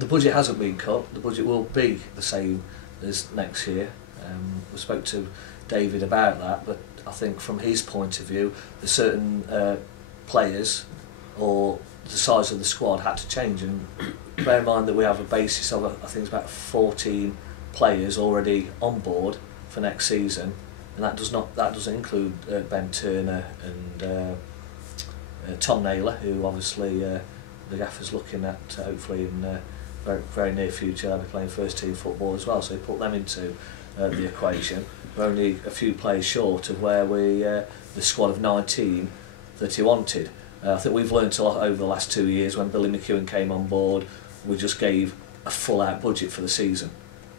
the budget hasn't been cut. The budget will be the same as next year. We spoke to David about that, but I think from his point of view, the certain players or the size of the squad had to change. And bear in mind that we have a basis of, I think it's about 14 players already on board for next season, and that doesn't include Ben Turner and Tom Naylor, who obviously the gaffer's looking at hopefully in very, very near future. They'll be playing first team football as well, so he put them into the equation. We're only a few players short of where the squad of 19 that he wanted. I think we've learnt a lot over the last 2 years. When Billy McEwen came on board, we just gave a full out budget for the season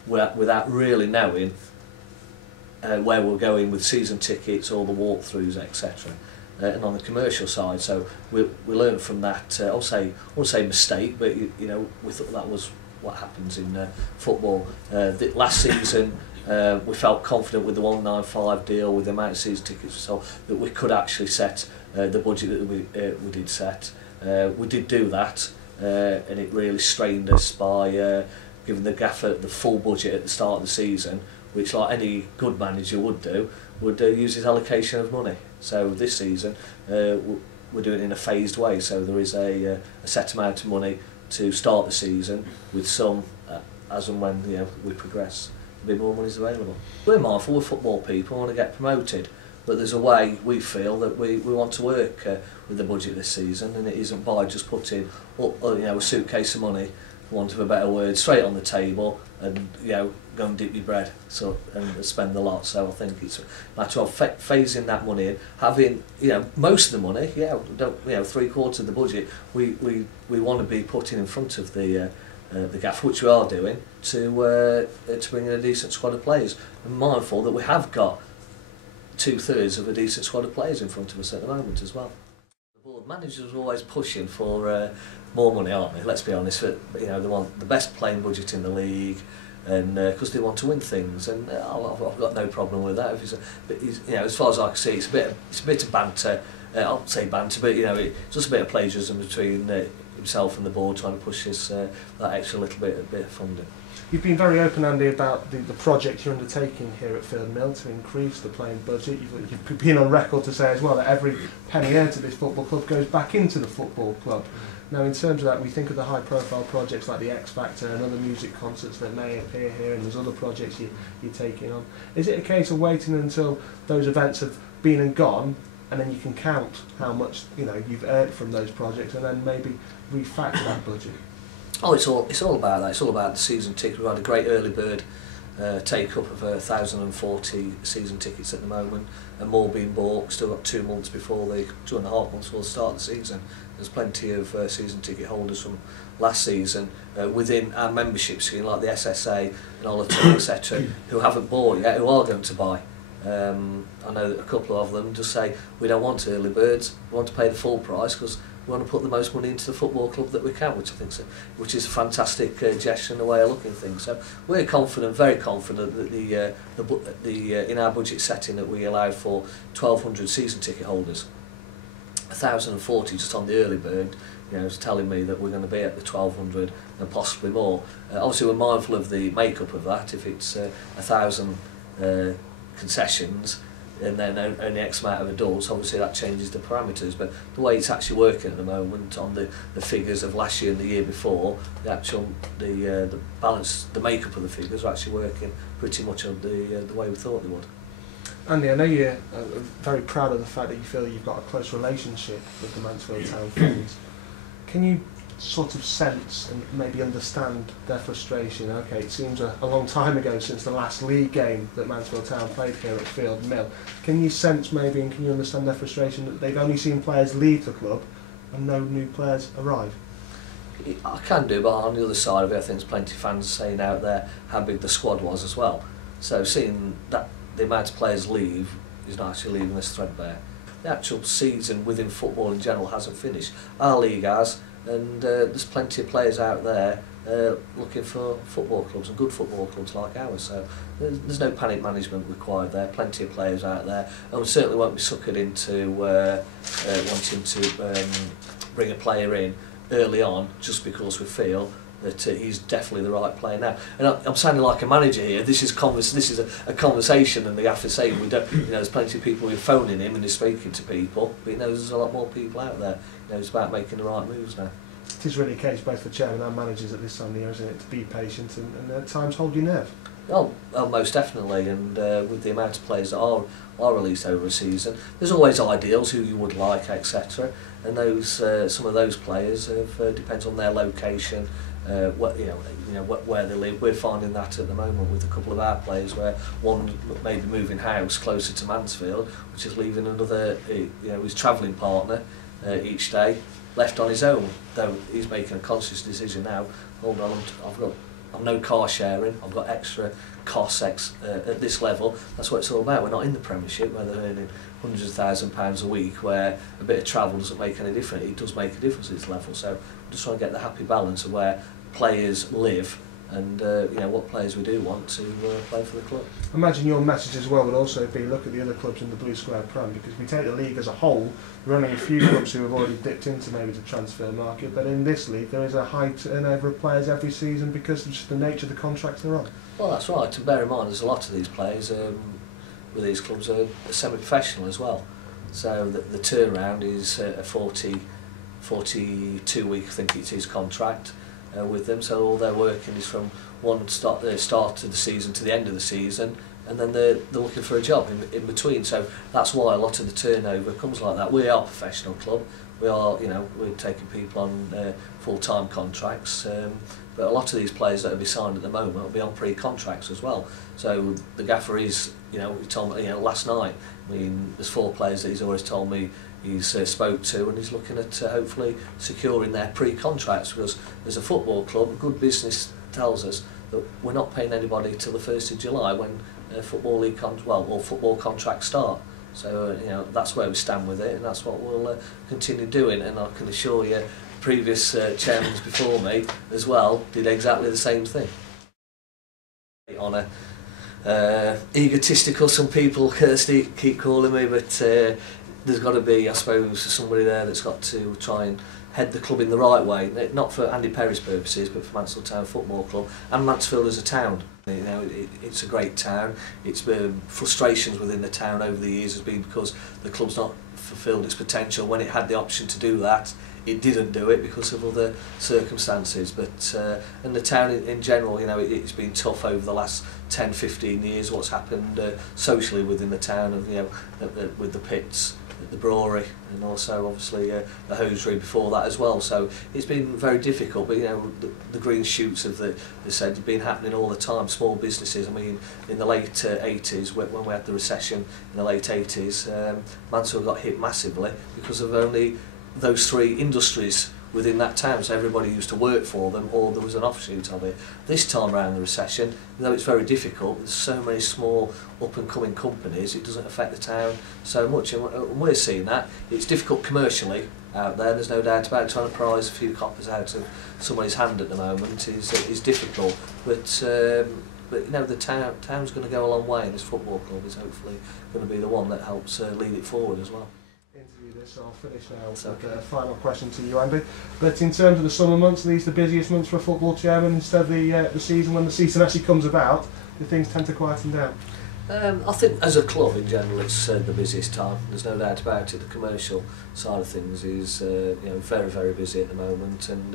without really knowing where we're going with season tickets, all the walkthroughs, etc. And on the commercial side, so we learned from that. I won't say mistake, but you know, we thought that was what happens in football. Last season, we felt confident with the 195 deal, with the amount of season tickets we sold, that we could actually set the budget that we did set. We did do that, and it really strained us by giving the gaffer the full budget at the start of the season, which, like any good manager would do, would use his allocation of money. So this season, we're doing it in a phased way. So there is a set amount of money to start the season, with some as and when we progress, there'll be more money available. We're mindful, we're football people, we want to get promoted, but there's a way we feel that we want to work with the budget this season, and it isn't by just putting a suitcase of money, for want of a better word, straight on the table and go and dip your bread and spend the lot. So I think it's a matter of phasing that money in, having most of the money, don't 3/4 of the budget we want to be putting in front of the gaff, which we are doing, to bring in a decent squad of players. I'm mindful that we have got 2/3 of a decent squad of players in front of us at the moment as well. The board managers are always pushing for more money, aren't they? Let's be honest. They want the best playing budget in the league, and because they want to win things, and I've got no problem with that. But as far as I can see, it's a bit of banter. I won't say banter, but it's just a bit of plagiarism between himself and the board, trying to push that extra little bit of funding. You've been very open, Andy, about the project you're undertaking here at Field Mill to increase the playing budget. You've been on record to say as well that every penny earned to this football club goes back into the football club. Now, in terms of that, we think of the high-profile projects like the X Factor and other music concerts that may appear here, and there's other projects you're taking on. Is it a case of waiting until those events have been and gone, and then you can count how much you've earned from those projects, and then maybe refactor that budget? Oh, it's all about that. It's all about the season ticket. We've had a great early bird take up of 1,040 season tickets at the moment, and more being bought. We've still got 2 months before 2.5 months before the start of the season. There's plenty of season ticket holders from last season within our membership scheme, like the SSA and Olaton, etc., who haven't bought yet, who are going to buy. I know that a couple of them just say, we don't want early birds, we want to pay the full price because we want to put the most money into the football club that we can, which I think is a fantastic gesture and a way of looking at things. So we're confident, very confident, that in our budget setting that we allow for 1,200 season ticket holders. 1,040 just on the early bird, is telling me that we're going to be at the 1,200 and possibly more. Obviously, we're mindful of the makeup of that. If it's 1,000 concessions and then only X amount of adults, obviously that changes the parameters. But the way it's actually working at the moment, on the figures of last year and the year before, the balance, the makeup of the figures are actually working pretty much on the way we thought they would. Andy, I know you're very proud of the fact that you feel you've got a close relationship with the Mansfield Town fans. Can you sort of sense and maybe understand their frustration? Okay, it seems a long time ago since the last league game that Mansfield Town played here at Field Mill. Can you sense maybe, and can you understand their frustration that they've only seen players leave the club and no new players arrive? I can do, but on the other side of it, I think there's plenty of fans saying out there how big the squad was as well. So seeing that the amount of players leave is not actually leaving us threadbare. The actual season within football in general hasn't finished. Our league has, and there's plenty of players out there looking for football clubs, and good football clubs like ours. So there's no panic management required there. Plenty of players out there, and we certainly won't be suckered into wanting to bring a player in early on just because we feel that he's definitely the right player now. And I'm sounding like a manager here. This is a conversation, and the gaffer saying we don't. There's plenty of people who are phoning him and he's speaking to people, but he knows there's a lot more people out there. It's about making the right moves now. It is really a case both for chairman and managers at this time of the year, isn't it, to be patient and at times hold your nerve. Oh, most definitely, and with the amount of players that are released over a season, there's always ideals who you would like, etc. And those some of those players depends on their location, where they live. We're finding that at the moment with a couple of our players, where one may be moving house closer to Mansfield, which is leaving another, his travelling partner each day, left on his own. Though he's making a conscious decision now. Hold on, I'm no car sharing. I've got extra costs at this level. That's what it's all about. We're not in the Premiership where they're earning hundreds of £1,000s a week, where a bit of travel doesn't make any difference. It does make a difference at this level. So I'm just trying to get the happy balance of where players live and what players we do want to play for the club. I imagine your message as well would also be look at the other clubs in the Blue Square Prem, because if we take the league as a whole, there are only a few clubs who have already dipped into maybe the transfer market, but in this league there is a high turnover of players every season because of just the nature of the contracts they're on. Well, that's right, and bear in mind there's a lot of these players with these clubs are semi-professional as well, so the turnaround is a 42 week, I think it is, contract with them, so all their working is from one start of the season to the end of the season, and then they're looking for a job in between. So that's why a lot of the turnover comes like that. We are a professional club. We are, we're taking people on full-time contracts, but a lot of these players that will be signed at the moment will be on pre-contracts as well. So the gaffer is, he told me, last night, there's 4 players that he's always told me he's spoke to, and he's looking at hopefully securing their pre-contracts, because as a football club, good business tells us that we're not paying anybody till the 1st of July when football league football contracts start. So that's where we stand with it, and that's what we'll continue doing. And I can assure you, previous chairmen before me as well did exactly the same thing. On a egotistical, some people keep calling me, but there's got to be, I suppose, somebody there that's got to try and head the club in the right way, not for Andy Perry's purposes, but for Mansfield Town Football Club and Mansfield as a town. It's a great town. It's been frustrations within the town over the years has been because the club's not fulfilled its potential. When it had the option to do that, it didn't do it because of other circumstances. But and the town in general, it's been tough over the last 10-15 years. What's happened socially within the town, of with the pits, the brewery, and also obviously the hosiery before that as well. So it's been very difficult, but the green shoots of the said have been happening all the time. Small businesses, in the late 80s, when we had the recession in the late 80s, Mansfield got hit massively because of only those 3 industries within that town, so everybody used to work for them, or there was an offshoot of it. This time around the recession, though it's very difficult, there's so many small up-and-coming companies, it doesn't affect the town so much, and we're seeing that. It's difficult commercially out there, there's no doubt about it. Trying to prize a few coppers out of somebody's hand at the moment is difficult, but the town's going to go a long way, and this football club is hopefully going to be the one that helps lead it forward as well. So I'll finish now with a final question to you, Andy. But in terms of the summer months, are these the busiest months for a football chairman instead of the season? When the season actually comes about, do things tend to quieten down? I think as a club in general it's the busiest time, there's no doubt about it. The commercial side of things is very, very busy at the moment, and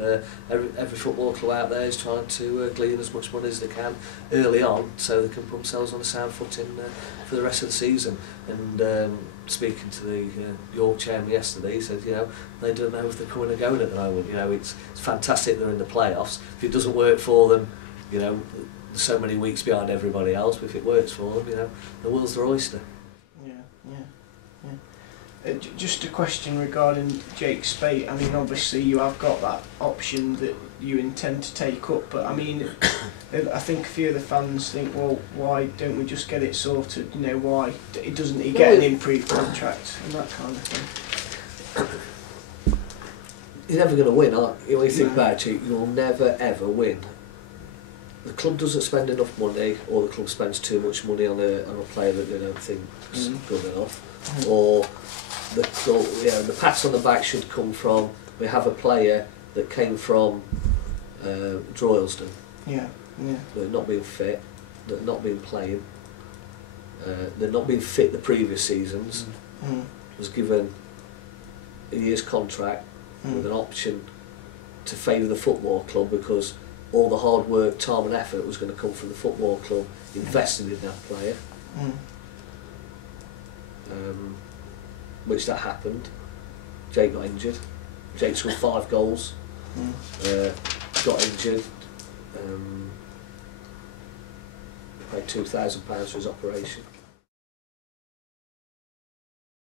every football club out there is trying to glean as much money as they can early on so they can put themselves on a sound footing for the rest of the season. And speaking to the York chairman yesterday, he said they don't know if they're coming or going at the moment. It's fantastic they're in the playoffs. If it doesn't work for them, so many weeks behind everybody else, but if it works for them, the world's their oyster. Just a question regarding Jake Spate. Obviously you have got that option that you intend to take up, but I think a few of the fans think, well, why don't we just get it sorted? Why doesn't he get an improved contract and that kind of thing? You're never going to win, when you think about it, you'll never ever win. The club doesn't spend enough money, or the club spends too much money on a player that they don't think is good enough, or the pats on the back should come from, we have a player that came from Droylsden, Yeah. Yeah. that had not been fit, that had not been playing, they'd not been fit the previous seasons, Mm. was given a year's contract with an option to favour the football club because all the hard work, time and effort was going to come from the football club invested in that player, which that happened. Jake got injured. Jake scored 5 goals, got injured, paid £2,000 for his operation.